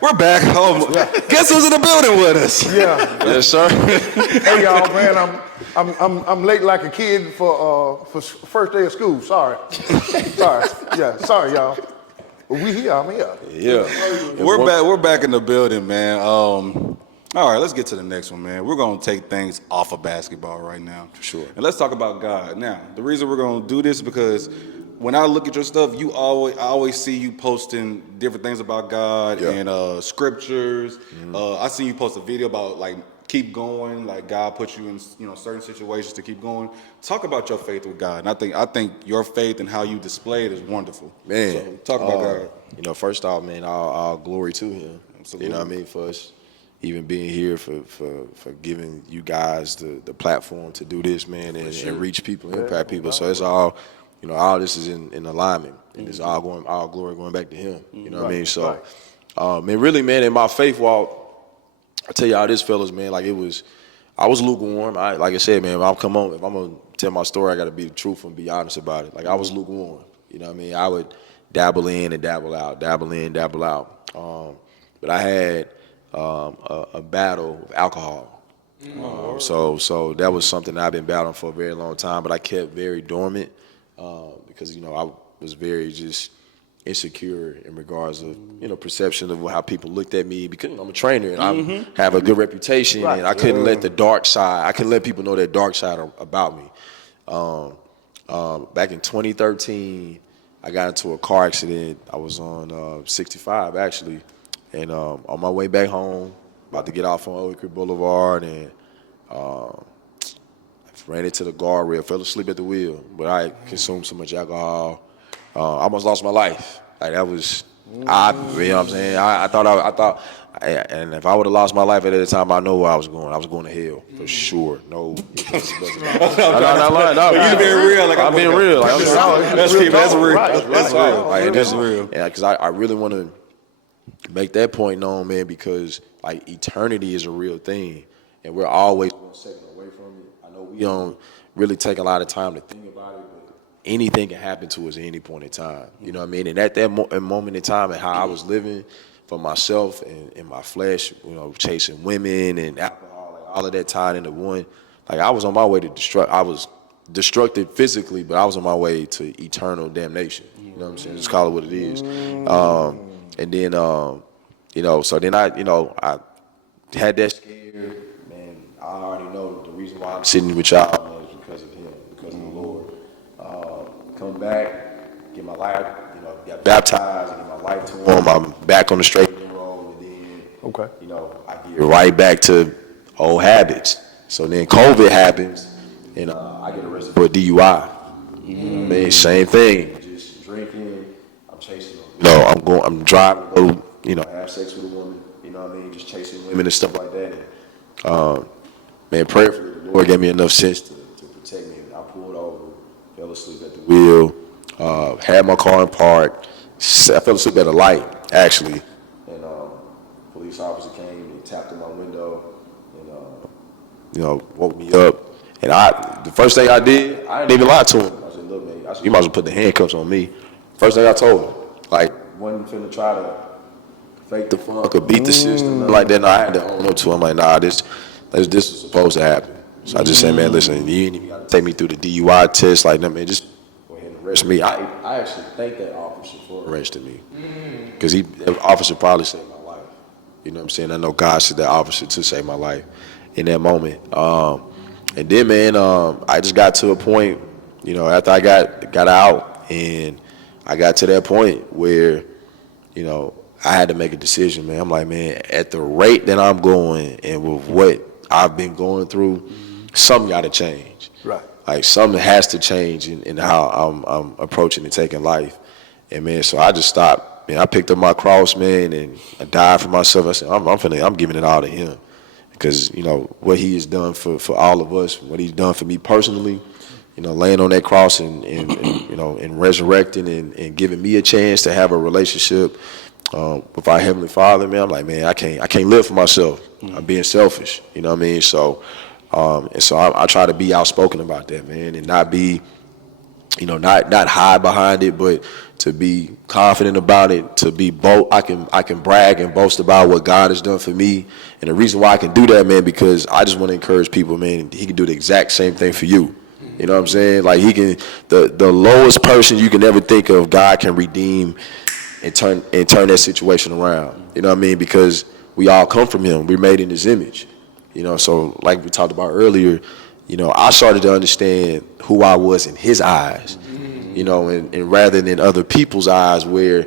We're back. Guess who's in the building with us? Yeah. Yes, sir. Hey y'all, man, I'm late like a kid for first day of school. Sorry. Sorry y'all. But we here, I'm here. Yeah. We're back in the building, man. All right, let's get to the next one, man. We're going to take things off of basketball right now. For sure. And let's talk about God. Now, the reason we're going to do this is because when I look at your stuff, I always see you posting different things about God and scriptures. I seen you post a video about like keep going, like God put you in certain situations to keep going. Talk about your faith with God. And I think your faith and how you display it is wonderful. Man, so talk about God. First off, man, all glory to Him. Absolutely. You know what I mean? For us even being here, for giving you guys the platform to do this, man, and reach people, impact people. So it's all, all this is in alignment, and it's all glory going back to Him. You know what I mean? So, man, really, man, in my faith walk, I tell y'all this, fellas, man, like I was lukewarm. Like I said, man, if I'm gonna tell my story, I got to be the truth and be honest about it. Like I was lukewarm. You know what I mean? I would dabble in and dabble out, dabble in, dabble out. But I had a battle with alcohol. So that was something that I've been battling for a very long time, but I kept very dormant because, I was very just insecure in regards of, perception of how people looked at me because I'm a trainer and I have a good reputation and I couldn't let the dark side, I couldn't let people know that dark side about me. Back in 2013, I got into a car accident. I was on 65 actually. And on my way back home, about to get off on Oak Creek Boulevard, and I ran into the guardrail, fell asleep at the wheel. But I consumed so much alcohol, I almost lost my life. Like that was, you know what I'm saying? I thought, and if I would have lost my life at that time, I know where I was going. I was going to hell for sure. No, I'm not lying. No, you being real. Like I'm being real. Like, that's real. That's real. Like, that's real. Yeah, because I really want to make that point known, man, because like eternity is a real thing, and we're always 1 second away from it. I know we don't really take a lot of time to think about it, but anything can happen to us at any point in time. You know what I mean? And at that moment in time, and how I was living for myself and in my flesh, chasing women and alcohol, like all of that tied into one. Like I was on my way to destruct. I was destructed physically, but I was on my way to eternal damnation. You know what I'm saying? Just call it what it is. And then, so then I had that scare, man. I already know the reason why I'm sitting with y'all is because of Him, because of the Lord. Come back, get my life, got baptized, get my life to Him. I'm back on the straight and road, and then, I get right back to old habits. So then COVID happens, and I get arrested for a DUI. Man, same thing, just drinking. I'm chasing. I'm driving, have sex with a woman, just chasing women and stuff like that. And, man, prayerfully, the Lord gave me enough sense to protect me. I pulled over, fell asleep at the wheel, had my car in park. I fell asleep at a light, actually. And police officer came and tapped on my window and, woke me up. And the first thing I did, I didn't even lie to him. I said, look, man, you might as well put the handcuffs on me. First thing I told him. Like, wasn't finna try to fake the funk or beat the system, nothing like that. No, I had to own up to him. Like, nah, this was supposed to happen. So I just said, man, listen, you ain't even got to take me through the DUI test. Like, man, just go ahead and arrest me. I actually thank that officer for arresting me. Because that officer probably saved my life. You know what I'm saying? I know God said that officer to save my life in that moment. And then, man, I just got to a point, after I got out and I got to that point where, I had to make a decision, man. I'm like, man, at the rate that I'm going and with what I've been going through, something got to change. Right. Like something has to change in how I'm approaching and taking life. And man, so I just stopped. Man, I picked up my cross, man, and I died for myself. I said, I'm giving it all to Him, because what He has done for all of us, what He's done for me personally. Laying on that cross and resurrecting and giving me a chance to have a relationship with our Heavenly Father, man. I'm like, man, I can't live for myself. I'm being selfish. You know what I mean? So, I try to be outspoken about that, man, and not be not hide behind it, but to be confident about it, to be I can brag and boast about what God has done for me. And the reason why I can do that, man, because I just want to encourage people, man, he can do the exact same thing for you. You know what I'm saying? Like he can, the lowest person you can ever think of, God can redeem and turn that situation around. You know what I mean? Because we all come from him. We're made in his image. So like we talked about earlier, I started to understand who I was in his eyes, and rather than other people's eyes, where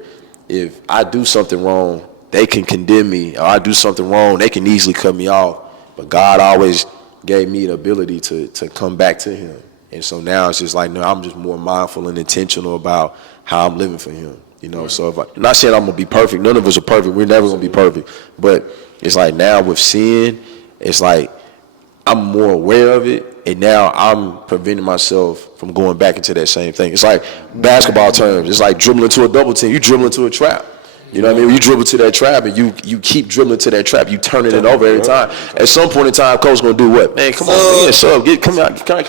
if I do something wrong, they can condemn me, or I do something wrong, they can easily cut me off. But God always gave me the ability to come back to him. And so now it's just like, no, I'm just more mindful and intentional about how I'm living for him. So I'm not saying I'm going to be perfect. None of us are perfect. We're never going to be perfect. But it's like now with sin, it's like I'm more aware of it. And now I'm preventing myself from going back into that same thing. It's like basketball terms. It's like dribbling to a double team. You dribble into a trap. You know what I mean? When you dribble to that trap and you keep dribbling to that trap, you turning it over every time. At some point in time, coach going to do what? Man, come on, man, sub, come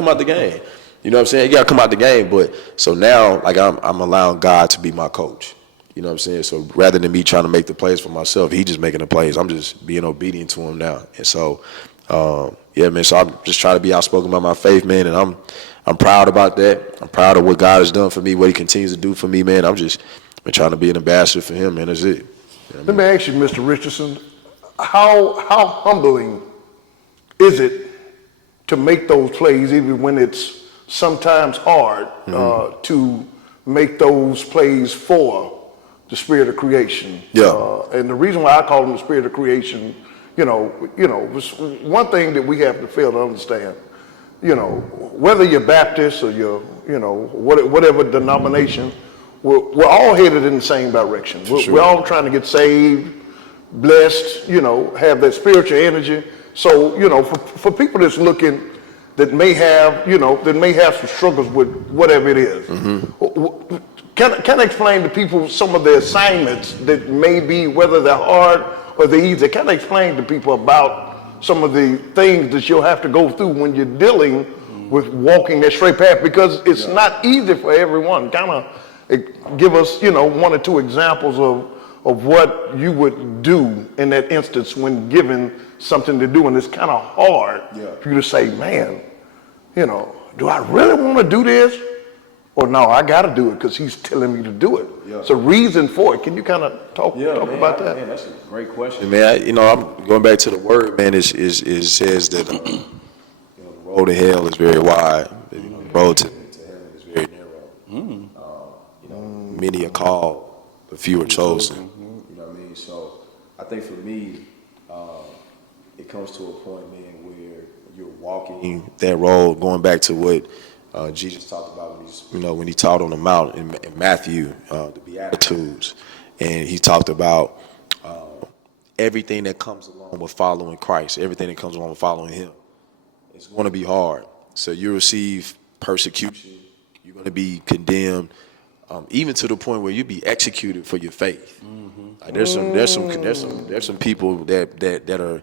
out the game. You know what I'm saying? You got to come out the game. But so now, like, I'm allowing God to be my coach. You know what I'm saying? So rather than me trying to make the plays for myself, he just making the plays. I'm just being obedient to him now. And so, yeah, man, so I'm just trying to be outspoken about my faith, man. And I'm proud about that. I'm proud of what God has done for me, what he continues to do for me, man. I'm trying to be an ambassador for him, man. That's it. You know Let me ask you, Mr. Richardson, how humbling is it to make those plays, even when it's sometimes hard to make those plays for the spirit of creation? Yeah. And the reason why I call them the spirit of creation, was one thing that we have to fail to understand. Whether you're Baptist or you're, whatever denomination, we're all headed in the same direction. We're all trying to get saved, blessed, have that spiritual energy. So, for people that's looking, that may have some struggles with whatever it is. Mm-hmm. Can I explain to people some of the assignments that may be, whether they're hard or they're easy? Can I explain to people about some of the things that you'll have to go through when you're dealing with walking that straight path? Because it's not easy for everyone. Kind of give us, one or two examples of what you would do in that instance when given something to do, and it's kind of hard for you to say, man, do I really want to do this? Or no, I got to do it because he's telling me to do it. Yeah. It's a reason for it. Can you kind of talk about that? Man, that's a great question, man. I'm going back to the word, man. It says that the road to hell is very wide. The road to heaven is very narrow. Many are called, but few are chosen. You know what I mean? So I think for me, it comes to a point, man, where you're walking that road, going back to what Jesus talked about when he taught on the mount in Matthew, the Beatitudes, and he talked about everything that comes along with following Christ, everything that comes along with following him. It's going to be hard. So you receive persecution, you're going to be condemned, even to the point where you be executed for your faith. Like there's some people that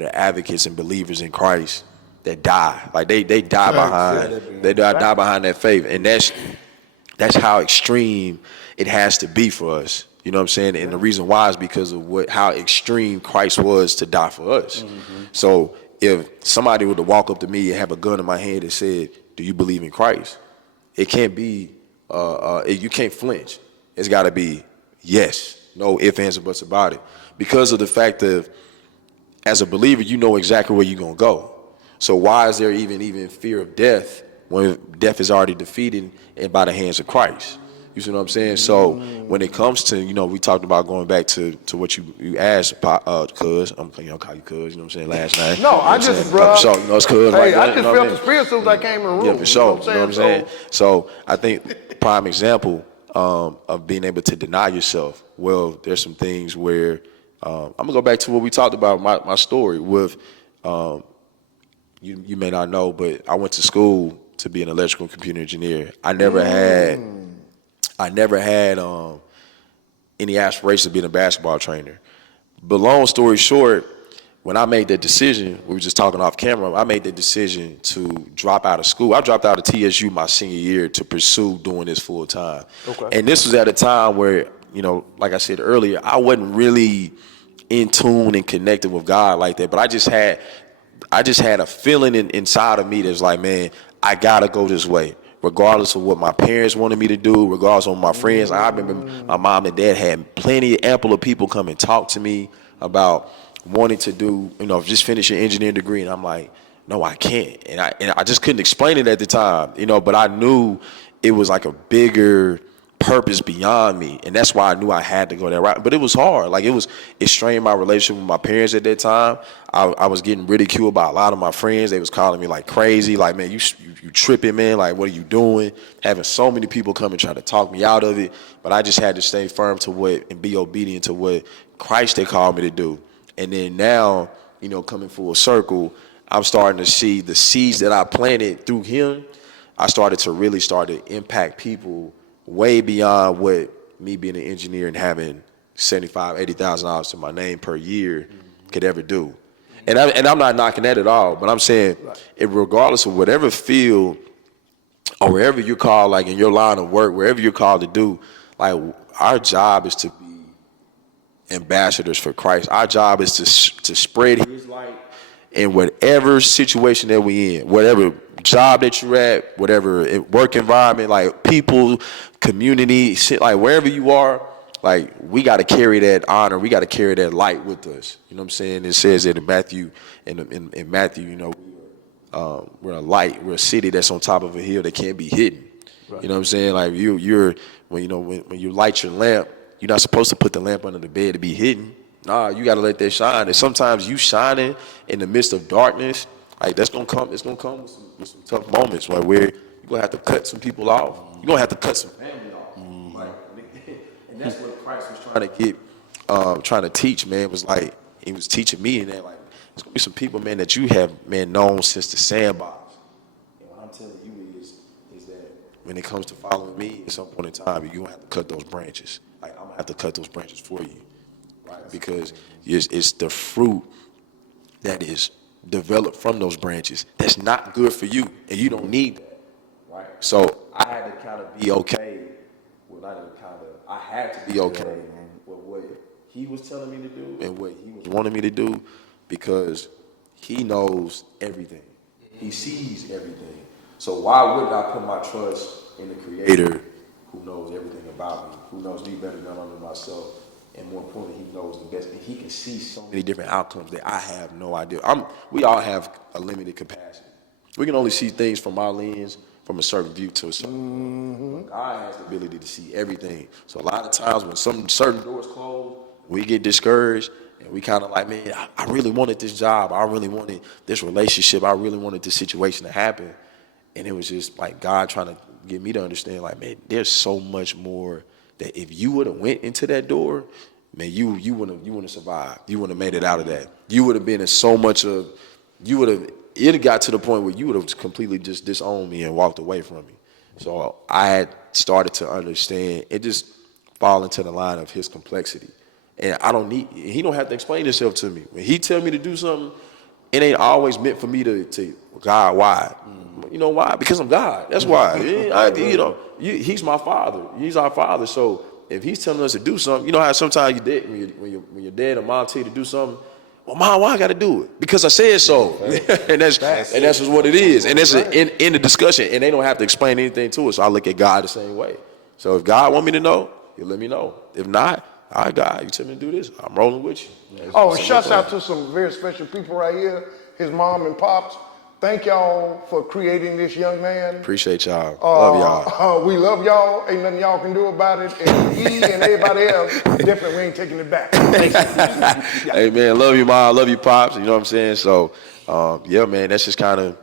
are advocates and believers in Christ that die. Like they die behind that faith, and that's how extreme it has to be for us. You know what I'm saying? And the reason why is because of how extreme Christ was to die for us. So if somebody were to walk up to me and have a gun in my hand and said, "Do you believe in Christ?" It can't be. You can't flinch. It's got to be yes, no ifs, ands, or buts about it, because of the fact that as a believer, you know exactly where you're gonna go. So why is there even fear of death when death is already defeated and by the hands of Christ? You see what I'm saying? So when it comes to, we talked about going back to what you asked, cuz, I'm call you cuz, you know what I'm saying, last night. No, I just, bro. So, it's cuz. Hey, I just felt the spirit as soon as I came in the room. Yeah, for sure. You know what I'm saying? So I think prime example of being able to deny yourself. Well, there's some things where, I'm going to go back to what we talked about, my story with, you may not know, but I went to school to be an electrical computer engineer. I never had any aspirations of being a basketball trainer. But long story short, when I made that decision, we were just talking off camera, I made the decision to drop out of school. I dropped out of TSU my senior year to pursue doing this full time. Okay. And this was at a time where, like I said earlier, I wasn't really in tune and connected with God like that. But I just had a feeling inside of me that's like, man, I gotta go this way. Regardless of what my parents wanted me to do, regardless of my friends. I remember my mom and dad had ample of people come and talk to me about wanting to do, just finish an engineering degree. And I'm like, no, I can't. And I just couldn't explain it at the time, but I knew it was like a bigger purpose beyond me. And that's why I knew I had to go that route. But it was hard. Like it strained my relationship with my parents at that time. I was getting ridiculed by a lot of my friends. They was calling me like crazy. Like, man, you tripping, man. Like, what are you doing? Having so many people come and try to talk me out of it. But I just had to stay firm and be obedient to what Christ had called me to do. And then now, coming full circle, I'm starting to see the seeds that I planted through him. I started to impact people way beyond what me being an engineer and having $75,000, $80,000 to my name per year could ever do. And I'm not knocking that at all, but I'm saying, regardless of whatever field or wherever you're called, like in your line of work, wherever you're called to do, like our job is to be ambassadors for Christ. Our job is to spread his light in whatever situation that we in, whatever job that you're at, whatever work environment, like people, community, like wherever you are, like we got to carry that honor. We got to carry that light with us. You know what I'm saying? It says it in Matthew, in Matthew, we're a light. We're a city that's on top of a hill that can't be hidden. Right. You know what I'm saying? Like when you light your lamp, you're not supposed to put the lamp under the bed to be hidden. Nah, you got to let that shine. And sometimes you shining in the midst of darkness, like that's gonna come. It's gonna come with some tough moments, like where you're gonna have to cut some people off. You're gonna have to cut some family off. And that's what Christ was trying to teach. Man, was like he was teaching me, and that like there's gonna be some people, man, that you have known since the sandbox. And what I'm telling you is that when it comes to following me, at some point in time, you're gonna have to cut those branches. Like I'm gonna have to cut those branches for you, right? Because it's the fruit that is developed from those branches that's not good for you, and you don't need that, right? So I had to kind of be okay. Well, not even kind of. I had to be okay with what he was telling me to do and what he was wanting me to do, because he knows everything. He sees everything. So why wouldn't I put my trust in the Creator who knows everything about me, who knows me better than I know myself, and more importantly, he knows the best. And he can see so many different outcomes that I have no idea. We all have a limited capacity. We can only see things from our lens, from a certain view to a certain. But God has the ability to see everything. So a lot of times when some certain doors close, we get discouraged, and we kind of like, man, I really wanted this job. I really wanted this relationship. I really wanted this situation to happen. And it was just like God trying to get me to understand, like, man, there's so much more that if you would have went into that door, man, you wouldn't have survived. You wouldn't have made it out of that. You would have been in so much of, it got to the point where you would have completely just disowned me and walked away from me. So I had started to understand and just fall into the line of his complexity. And he don't have to explain himself to me. When he tell me to do something, it ain't always meant for me to God, why? You know why? Because I'm God. That's why. He's my father. He's our father. So if he's telling us to do something, you know how sometimes when your dad or mom tell you to do something, well, mom, why I got to do it? Because I said so. and that's just what it is. And that's in the discussion. And they don't have to explain anything to us. So I look at God the same way. So if God want me to know, he'll let me know. If not, all right, God, you tell me to do this, I'm rolling with you. Oh, shouts out to some very special people right here. His mom and pops. Thank y'all for creating this young man. Appreciate y'all. Love y'all. We love y'all. Ain't nothing y'all can do about it. And he and everybody else, definitely we ain't taking it back. Hey, man, love you, Mom. Love you, Pops. You know what I'm saying? So, yeah, man, that's just kind of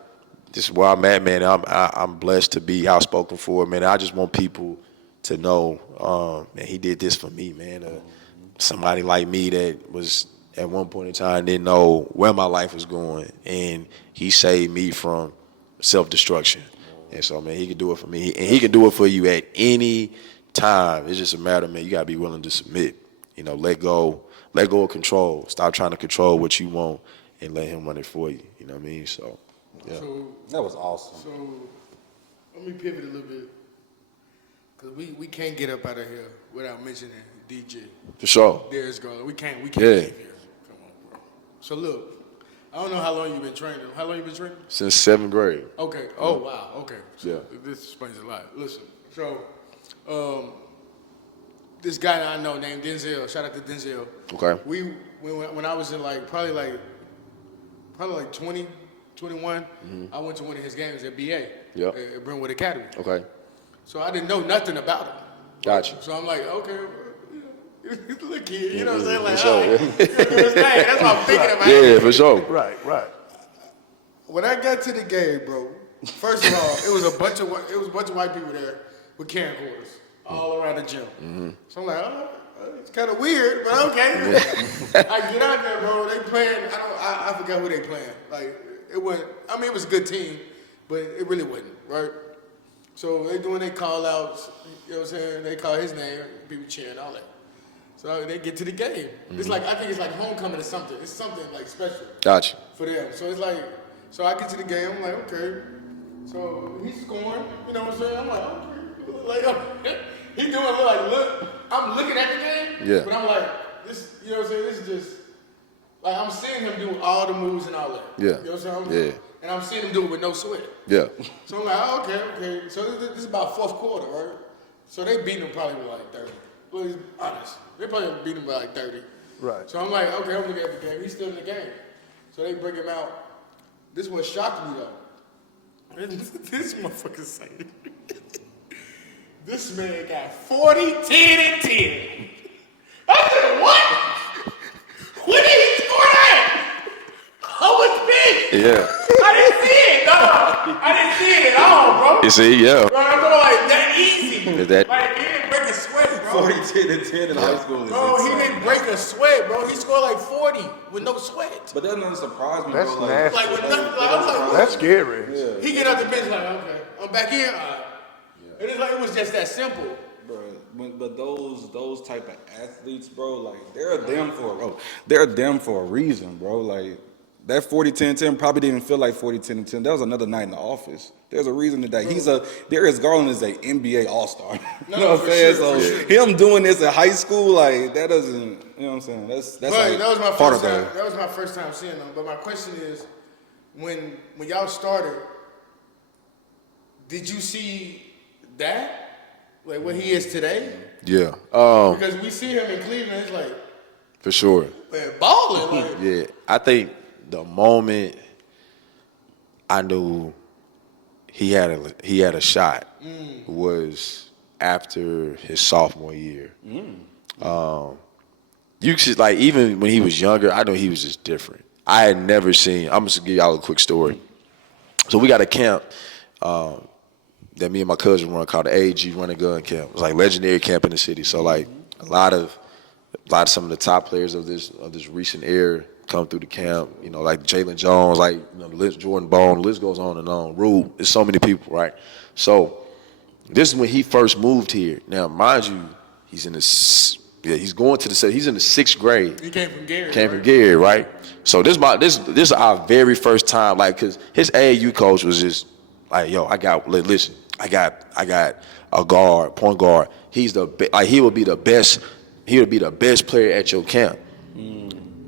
just where I'm at, man. I'm blessed to be outspoken for it, man. I just want people to know, man, he did this for me, man. Somebody like me that was at one point in time didn't know where my life was going, and he saved me from self-destruction. And so, man, he can do it for me, and he can do it for you at any time. It's just a matter, man, you got to be willing to submit. let go of control. Stop trying to control what you want and let him run it for you. You know what I mean? So, yeah. So That was awesome. So let me pivot a little bit, because we can't get up out of here without mentioning DJ. For sure. Darius Garland. We can't Yeah. leave here. Come on, bro. So look, I don't know how long you've been training. How long you been training? Since 7th grade. Okay. Oh wow. Okay. So Yeah. This explains a lot. Listen. So, this guy that I know named Denzel. Shout out to Denzel. Okay. When I was in probably like 20, 21, I went to one of his games at BA. Yep. At Brentwood Academy. Okay. So I didn't know nothing about him. Gotcha. So I'm like, okay, look here, you know what I'm saying? Like, For sure, all right. That's what I'm thinking about. Yeah, for sure. Right. When I got to the game, bro, first of all, it was a bunch of white people there with camcorders all around the gym. So I'm like, oh, it's kind of weird, but okay. I get out there, bro. They playing. I forgot who they playing. Like it wasn't. I mean, it was a good team, but it really wasn't, right? So they doing their call outs. You know what I'm saying? They call his name. People cheering, all that. So they get to the game. It's like I think it's like homecoming or something. It's something like special. Gotcha. For them. So it's like, so I get to the game, I'm like, okay. So he's scoring, you know what I'm saying? I'm like, okay. He doing look, I'm looking at the game, Yeah. but I'm like, this, you know what I'm saying? This is just, like I'm seeing him do all the moves and all that. Yeah. You know what I'm saying? Yeah. And I'm seeing him do it with no sweat. Yeah. So I'm like, oh, okay. So this is about fourth quarter, right? So they beat him probably with like 30. Well, he's honest. They probably beat him by like 30. Right. So I'm like, okay, I'm looking at the game. He's still in the game. So they bring him out. This is what shocked me though. This motherfucker saying, this man got 40, 10, and 10. I said, what? When did he score that? I was big. Yeah. I didn't see it, dog. I didn't see it at all, bro. You see, yeah. Bro, I'm talking like that easy. Is that- Like, he didn't break a sweat, bro. 40, 10, and 10 in high school is Bro, he insane. didn't break a sweat, bro. He scored like 40 with no sweat. But that doesn't surprise me, That's bro. nasty. Like, with nothing. Like, I was like, That's scary. he get out the bench like, okay, I'm back in. All right. And it's like, it was just that simple. But those type of athletes, bro, like they're them for a reason, bro. Like that 40-10-10 probably didn't even feel like 40-10-10. That was another night in the office. There's a reason that Darius Garland is a NBA All-Star. You know what I'm saying? So him doing this in high school, like that doesn't, you know what I'm saying? That's But like that was my part first of time. that. That was my first time seeing them. But my question is, when y'all started, did you see that? Like what he is today? Yeah. Because we see him in Cleveland, it's like, For sure. man, balling. Like, Yeah. I think the moment I knew he had a shot was after his sophomore year. You should, like, even when he was younger, I know he was just different. I had never seen. I'm just gonna give y'all a quick story. So we got a camp that me and my cousin run called the AG Run and Gun Camp. It was like legendary camp in the city. So like a lot of some of the top players of this recent era come through the camp. You know, like Jalen Jones, like the list, Jordan Bone, the list goes on and on. Rube, there's so many people, right? So this is when he first moved here. Now, mind you, he's in he's going to he's in the 6th grade. he came from Gary. From Gary, right? So this is our very first time, like, cause his AAU coach was just like, yo, I got a guard, point guard. He's he would be the best player at your camp.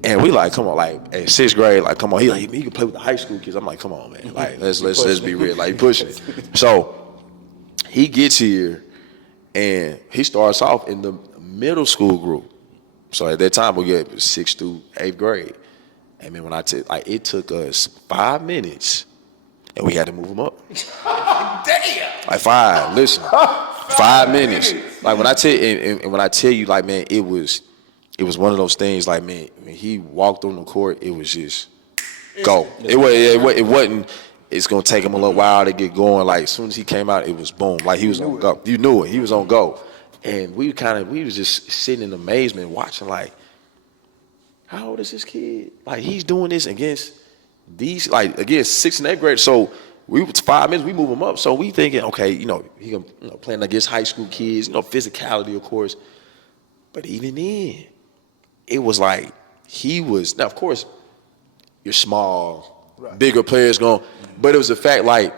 And we like, come on, like, in 6th grade, like, come on, he can play with the high school kids. I'm like, come on, man, like, let's be real, like, he pushing it. So he gets here and he starts off in the middle school group. So at that time we get 6th through 8th grade. And man, it took us 5 minutes and we had to move him up. Damn. Like 5 minutes. Like when I tell you, like, man, it was one of those things, like, man, when he walked on the court, it was just go. It wasn't, it's gonna take him a little while to get going. Like as soon as he came out, it was boom. Like he was on go. You knew it. He was on go. And we was just sitting in amazement watching, like, how old is this kid? Like he's doing this against these, like, against 6th and 8th grade. So we was 5 minutes, we move him up. So we thinking, okay, he playing against high school kids, physicality, of course. But even then, it was like he was, now of course, you're small, bigger players going, but it was the fact like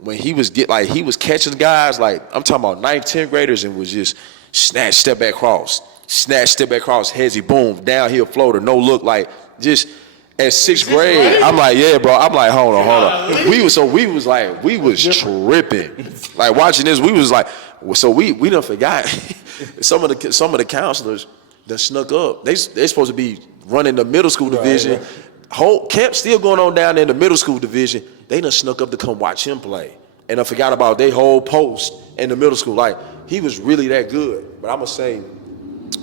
when he was he was catching guys, like I'm talking about 9th, 10th graders and was just snatch, step back cross, hezzy, boom, downhill floater, no look, like just at 6th grade, I'm like, yeah, bro. I'm like, hold on. We was tripping. Like watching this, we was like, so we done forgot. some of the counselors that snuck up. They supposed to be running the middle school division. Whole camp still going on down there in the middle school division. They done snuck up to come watch him play, and I forgot about their whole post in the middle school. Like he was really that good. But I'm gonna say,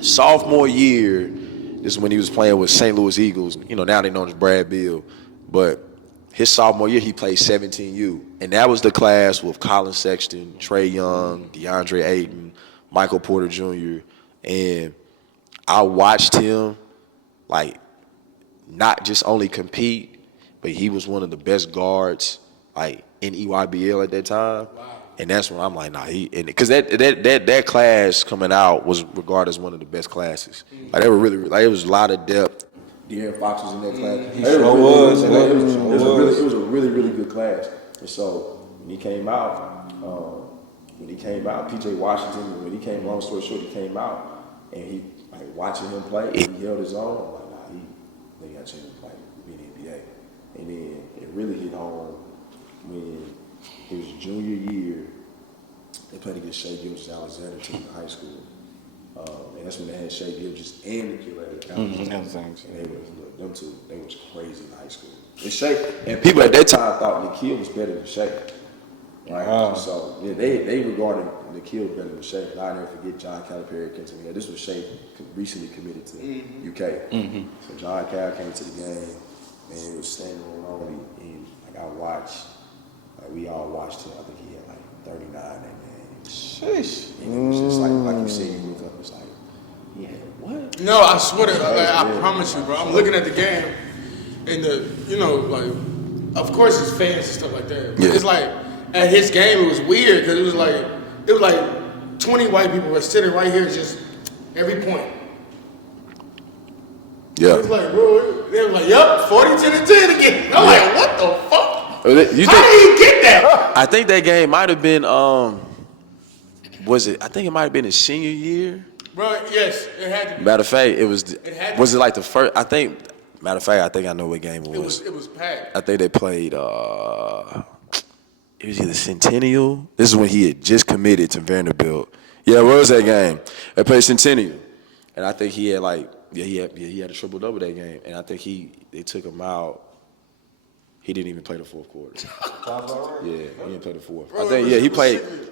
sophomore year. This is when he was playing with St. Louis Eagles. You know, now they know as Brad Beal. But his sophomore year, he played 17U. And that was the class with Colin Sexton, Trey Young, DeAndre Ayton, Michael Porter Jr. And I watched him, like, not just only compete, but he was one of the best guards, like, in EYBL at that time. Wow. And that's when I'm like, nah, because that class coming out was regarded as one of the best classes. Like they were really, like it was a lot of depth. De'Aaron Fox was in that class. It was a really, really good class. And so when he came out, PJ Washington, long story short, he came out and he like watching him play, and he held his own. I'm like, nah, they got a chance to play in the NBA. And then it really hit home when his junior year, they played against Shea Gilgeous-Alexander team in high school. And that's when they had Shea Gilgeous and Nikhil Alexander. And them two, they was crazy in high school. And people at that time thought Nikhil was better than Shea. Right? So yeah, they regarded Nikhil better than Shea. And I'll never forget John Calipari came to me. This was Shea recently committed to UK. So John Cal came to the game, and it was standing room only. And like I watched. We all watched him. I think he had like 39 that game. Sheesh. And it was just like you said, you look up, it's like, he had what? No, I swear to God, I promise you, bro. I'm looking at the game, and of course his fans and stuff like that. But it's like at his game, it was weird because it was like 20 white people were sitting right here, just every point. Yeah. It was like, bro, they were like, yup, 40-10 again. I'm like, what the fuck? How did you get that? I think that game might have been, I think it might have been his senior year. Bro, yes, it had to be. Matter of fact, it like the first, I think I know what game it was. It was packed. I think they played, it was either Centennial. This is when he had just committed to Vanderbilt. Yeah, what was that game? They played Centennial. And I think he had he had a triple-double that game. And I think they took him out. He didn't even play the fourth quarter. Yeah, he didn't play the fourth. I think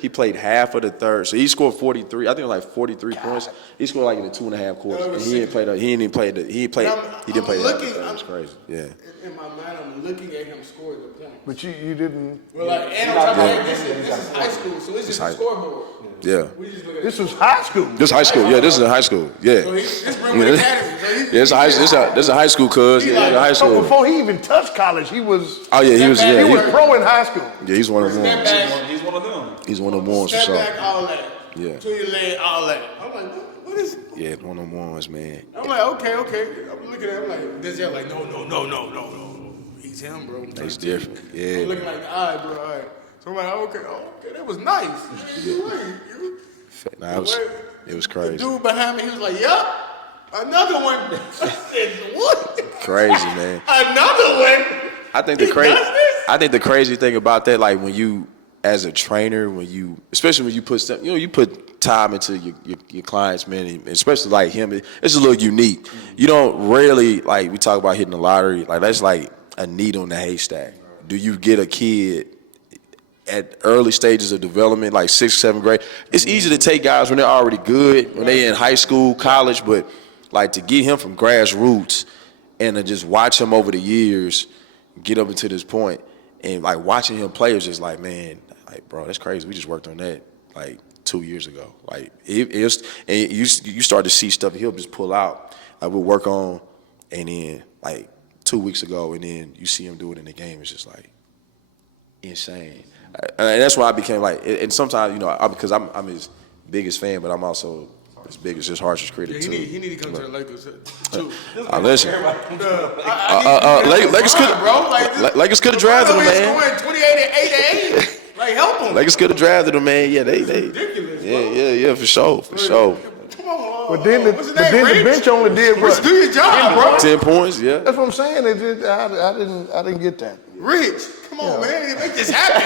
he played half of the third. So he scored 43. I think it was like 43 points. He scored like in the 2.5 quarters. And he didn't play the third. It's crazy. Yeah. In my mind, I'm looking at him scoring the points. But you didn't. Well, and on top of that, this is high school, so it's just a scoreboard. Yeah. This was high school. This is high school. Yeah, this is a high school. Yeah. So this Brentwood Academy. Yeah, this is a high school, cuz. Yeah, high So school. before he even touched college, he was. Oh yeah, he was. Yeah, He was pro in high school. Yeah, he's one of them ones. He's one of them. He's one of them ones for Step sure. back, all that. Yeah. To your leg, all that. I'm like, what is? Yeah, one of them ones, man. I'm like, okay. I'm looking at him like, Denzel, like, no. He's him, bro. That's different. I'm Yeah. looking like, all right, bro, all right. So I'm like, okay, that was nice. Nah, it was crazy. The dude behind me, he was like, yup, another one. I said, what? Crazy, man. Another one? I think He does this? the crazy thing about that, like when you, as a trainer, especially when you put stuff, you put time into your clients, man, and especially like him, it's a little unique. You don't rarely, like we talk about hitting the lottery, like that's like a needle in the haystack. Do you get a kid at early stages of development, like 6th, 7th grade? It's easy to take guys when they're already good, when they're in high school, college, but like to get him from grassroots and to just watch him over the years get up until this point, and like watching him play is just like, man, like bro, that's crazy. We just worked on that like 2 years ago. Like and you start to see stuff he'll just pull out. Like we'll work on, and then like 2 weeks ago, and then you see him do it in the game. It's just like insane. And that's why I became like, and sometimes because I'm his biggest fan, but I'm also as big as his harshest critic too. He need to come to the Lakers too. Listen, Lakers could have drafted him, man. Scoring 28 Like help him. Lakers could have drafted him, man. Yeah, they. Ridiculous, bro. Yeah, for sure. Come on. But then the Rich? bench only did Rich, what? do your job, bro. 10 points, yeah. That's what I'm saying. I didn't get that. Rich, come on, man. Make this happen.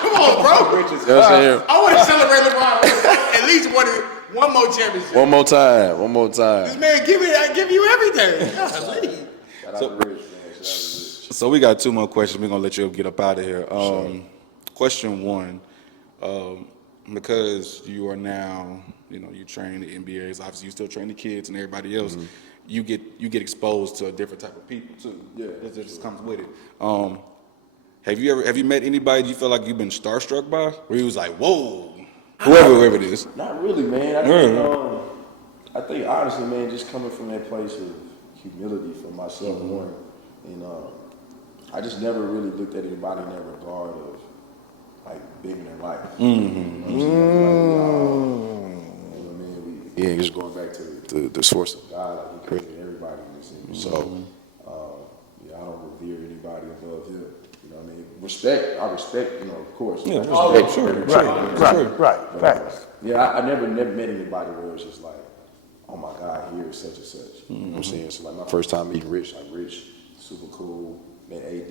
Come on, bro. You know what I'm saying? I want to celebrate LeBron at least one more championship. One more time. This man, I give you everything. Golly. Shout out to Rich, man. Shout out to Rich. So we got 2 more questions. We're gonna let you get up out of here. Question 1, because you are now, you train the NBAs. Obviously, you still train the kids and everybody else. Mm-hmm. You get exposed to a different type of people too. Yeah, that just comes with it. Have you met anybody you feel like you've been starstruck by, where you was like, whoa, whoever it is? Not really, man. I think honestly, man, just coming from that place of humility for myself, one, and I just never really looked at anybody in that regard of like bigger than life. You know what I mean? Yeah, just going back to the source of God, like He created everybody in this image. So, I don't revere anybody above Him. You know what I mean? I respect, of course. Yeah, respect sure. Right. Facts. Yeah, I never met anybody where it's just like, oh my God, here is such and such. You know what I'm saying? So like my first time meeting Rich, super cool. Met AD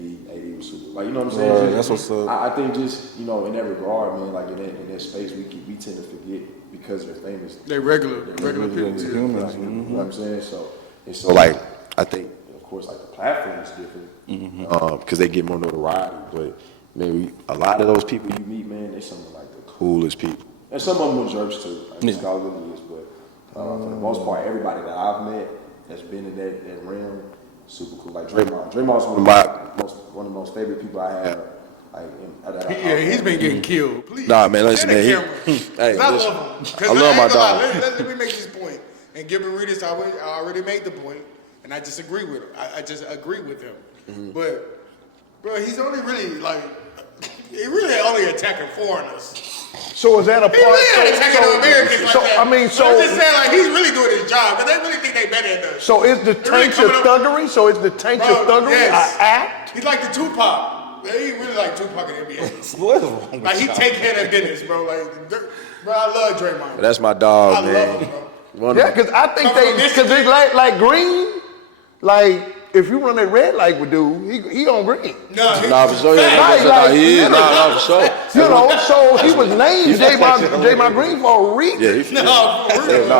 was super, like, you know what I'm saying? Right, that's what's up. I think just, in that regard, man, like in that space, we tend to forget because they're famous. They're regular people too. Humans. You know what I'm saying? So like, I think, of course, like the platform is different because they get more notoriety. But man, a lot of those people you meet, man, they're some of like the coolest people, and some of them are jerks too. Like Scott really is, but for the most part, everybody that I've met that's been in that realm, super cool. Like Draymond. Draymond's one of the most favorite people I have. He's been getting killed. Please. Nah, man, listen, man. I love him. I love my dog. Let me make this point. And Gilbert Arenas, I already made the point, and I just agree with him. I just agree with him. But, bro, he's only really he really only attacking foreigners. So is that a part? He really attacking the Americans like that. I mean, I'm just saying, like, he's really doing his job, because they really think they better than us. So is the taint of thuggery? So is the taint of thuggery an act? He's like the Tupac. He really like Tupac in the NBA. What's wrong with Like, he take care of business, bro. Like, bro, I love Draymond. But that's my dog, I man. love him, bro. Yeah, because I think because it's like Green, like if you run that red light with dude, he on Green. Nah, for sure. He is. Nah, for sure. So he was named J.My. Green for a reason. Yeah,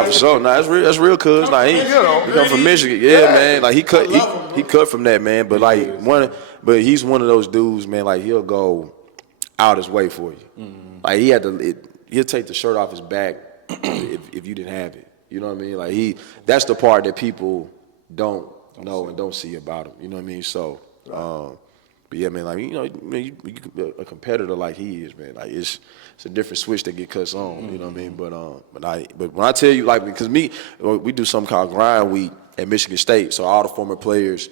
for sure. Nah, that's real, cuz. Nah, he come from Michigan. Yeah, man. Like he cut from that, man. But like he's one of those dudes, man. Like he'll go out his way for you. Like he'll take the shirt off his back if you didn't have it. You know what I mean? Like that's the part that people don't know and don't see about him. You know what I mean? So, but yeah, man, like you a competitor like he is, man. Like it's a different switch that get cuts on. You know what I mean? But when I tell you, like, because we do something called Grind Week at Michigan State. So all the former players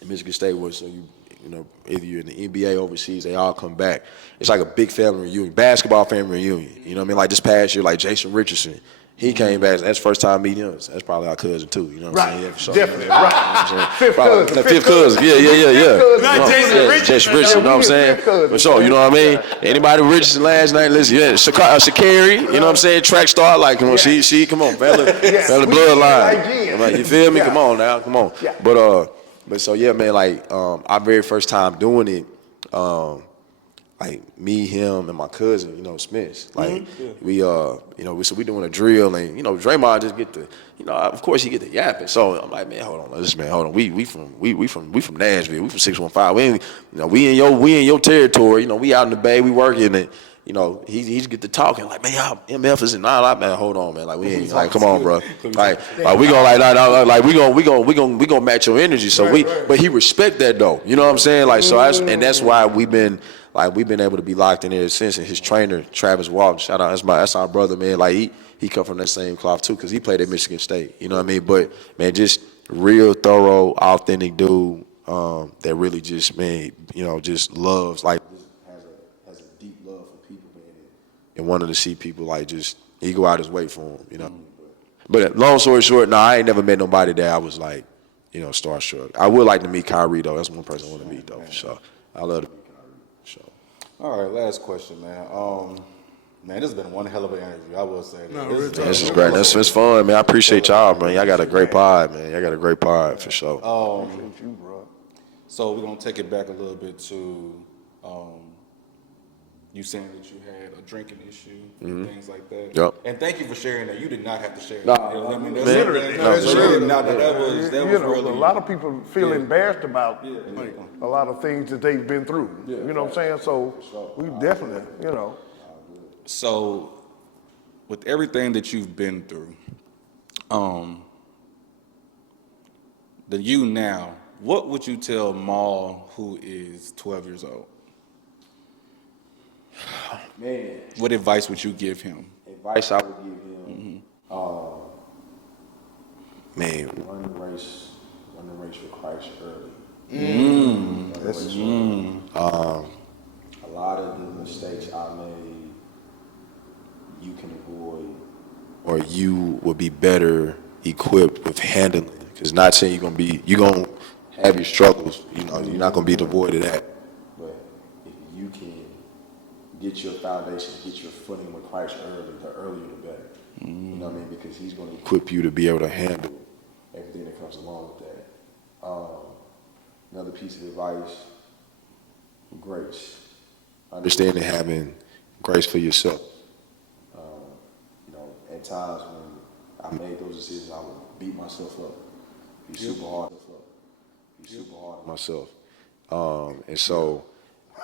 at Michigan State either you're in the NBA overseas, they all come back. It's like a big family reunion, basketball family reunion. You know what I mean? Like this past year, like Jason Richardson. He came back. That's first time meeting us. That's probably our cousin too. You know what I'm saying? Yeah, for sure. Definitely. Right. Fifth cousin. Yeah. Not Jason Richardson. Jason Richardson. You know what I'm saying? For sure. You know what I mean? Anybody Richardson last name? Listen, yeah. Shakari. You know what I'm saying? Track star. Like, come on, she. Come on, family bloodline. Like, you feel me? Come on now. Come on. But so yeah, man. Like, our very first time doing it. Like me, him, and my cousin, Smith. Like we doing a drill, and Draymond just get the, of course he get the yapping. So I'm like, man, hold on. We from Nashville. We from 615. We in your territory. We out in the Bay. We working, and he's get to talking like, man, y'all MF is in man, hold on, man. Like we ain't like, come on, bro. Like we gonna match your energy. So but he respect that though. You know what I'm saying? Like so, that's why we've been able to be locked in there since. And his trainer, Travis Walton, shout out, that's our brother, man. Like he come from that same cloth too, because he played at Michigan State. You know what I mean? But man, just real thorough, authentic dude that really just, man, just loves, like has a deep love for people, man. And wanted to see people like just He go out his way for him, you know. But long story short, no, I ain't never met nobody that I was like, you know, starstruck. I would like to meet Kyrie though. That's one person I want to meet though, for sure. I love to meet Kyrie, for sure. All right, last question, man. Man, this has been one hell of an interview. I will say that. No, This is great. It's fun, man. I appreciate y'all, man. Y'all got a great pod, man. Y'all got a great pod, for sure. So we're gonna take it back a little bit to you saying that you had a drinking issue and things like that. Yep. And thank you for sharing that. You did not have to share No, that. You know what I mean? That's man. that's No, really not that was You know, really a lot of people feel embarrassed about a lot of things that they've been through. You know what I'm saying? So we definitely, you know. So, with everything that you've been through, the you now, what would you tell Maul, who is 12 years old? Man, What advice would you give him? advice I would give him, man, run the race with Christ early. That's A lot of the mistakes I made, you can avoid, or you will be better equipped with handling. Because not saying you're gonna have your struggles. You know, you're not gonna be devoid of that. But if you can get your foundation, get your footing with Christ early, the earlier the better. You know what I mean? Because He's gonna equip you to be able to handle everything that comes along with that. Another piece of advice: grace. Understanding having grace for yourself. You know, at times when I made those decisions, I would beat myself up, be super hard on myself. And so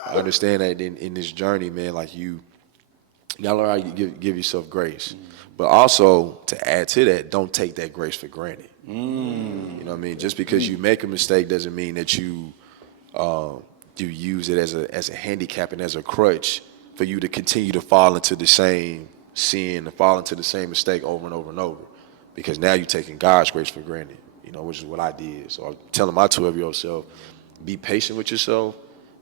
I understand that in this journey, man, like you gotta learn how you give yourself grace. But also, to add to that, don't take that grace for granted. You know what I mean? Just because you make a mistake doesn't mean that you use it as a handicap and as a crutch for you to continue to fall into the same sin, to fall into the same mistake over and over and over. Because now you're taking God's grace for granted, you know, which is what I did. So I'm telling my 12-year-old self, be patient with yourself,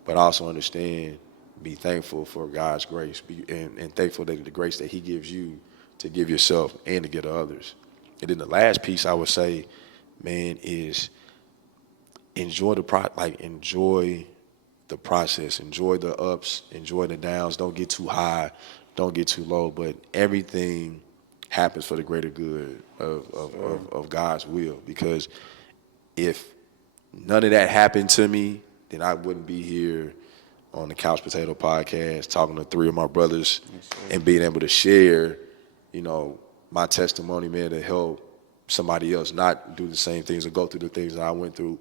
but also understand, be thankful for God's grace, and thankful that the grace that He gives you to give yourself and to give to others. And then the last piece I would say, man, is enjoy the process, enjoy the ups, enjoy the downs. Don't get too high, don't get too low, but everything happens for the greater good of God's will. Because if none of that happened to me, then I wouldn't be here on the Couch Potato Podcast talking to three of my brothers and being able to share, you know, my testimony, man, to help somebody else not do the same things or go through the things that I went through.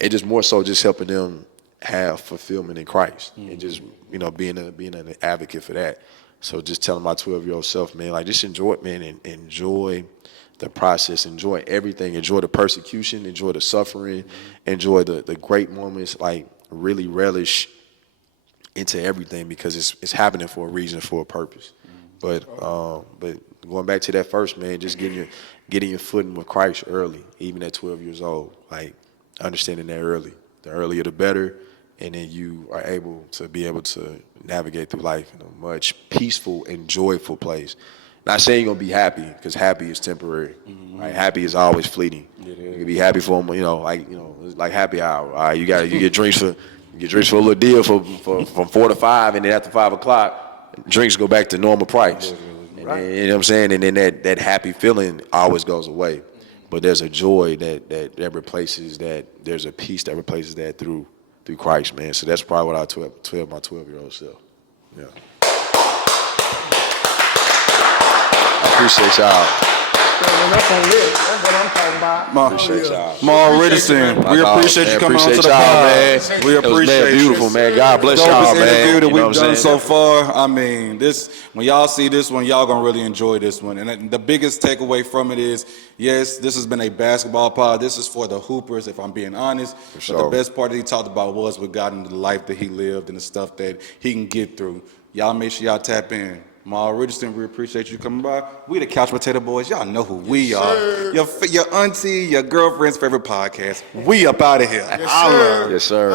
And just more so just helping them have fulfillment in Christ and just, you know, being an advocate for that. So just telling my 12-year-old self, man, like just enjoy it, man, and enjoy the process, enjoy everything, enjoy the persecution, enjoy the suffering, enjoy the great moments, like really relish into everything because it's happening for a reason, for a purpose. But going back to that first, man, just getting your footing with Christ early, even at 12 years old, like understanding that early. The earlier the better, and then you are able to navigate through life in a much peaceful and joyful place. Not saying you're gonna be happy, because happy is temporary. Right? Happy is always fleeting. You can be happy for them, it's like happy hour. All right, you get drinks for a little deal from 4 to 5, and then after 5 o'clock, drinks go back to normal price. And then, you know what I'm saying? And then that happy feeling always goes away. But there's a joy that replaces that. There's a peace that replaces that through Christ, man. So that's probably what I tell my 12-year-old self. Yeah. I appreciate y'all. That's on this. That's what I'm talking about. Appreciate y'all. Maul Richardson, we appreciate you coming on to the man. pod. We It was, appreciate man, beautiful, you. man. God bless Dopest y'all, man. interview that You know we've what I'm done saying? so far. I mean, when y'all see this one, y'all gonna really enjoy this one. And the biggest takeaway from it is, yes, this has been a basketball pod. This is for the hoopers, if I'm being honest. sure. But the best part that he talked about was what got into the life that he lived and the stuff that he can get through. Y'all make sure y'all tap in. Maul Richardson, we appreciate you coming by. We the Couch Potato Boys. Y'all know who we are. Your auntie, your girlfriend's favorite podcast. We up out of here. Yes, sir. Yes, sir.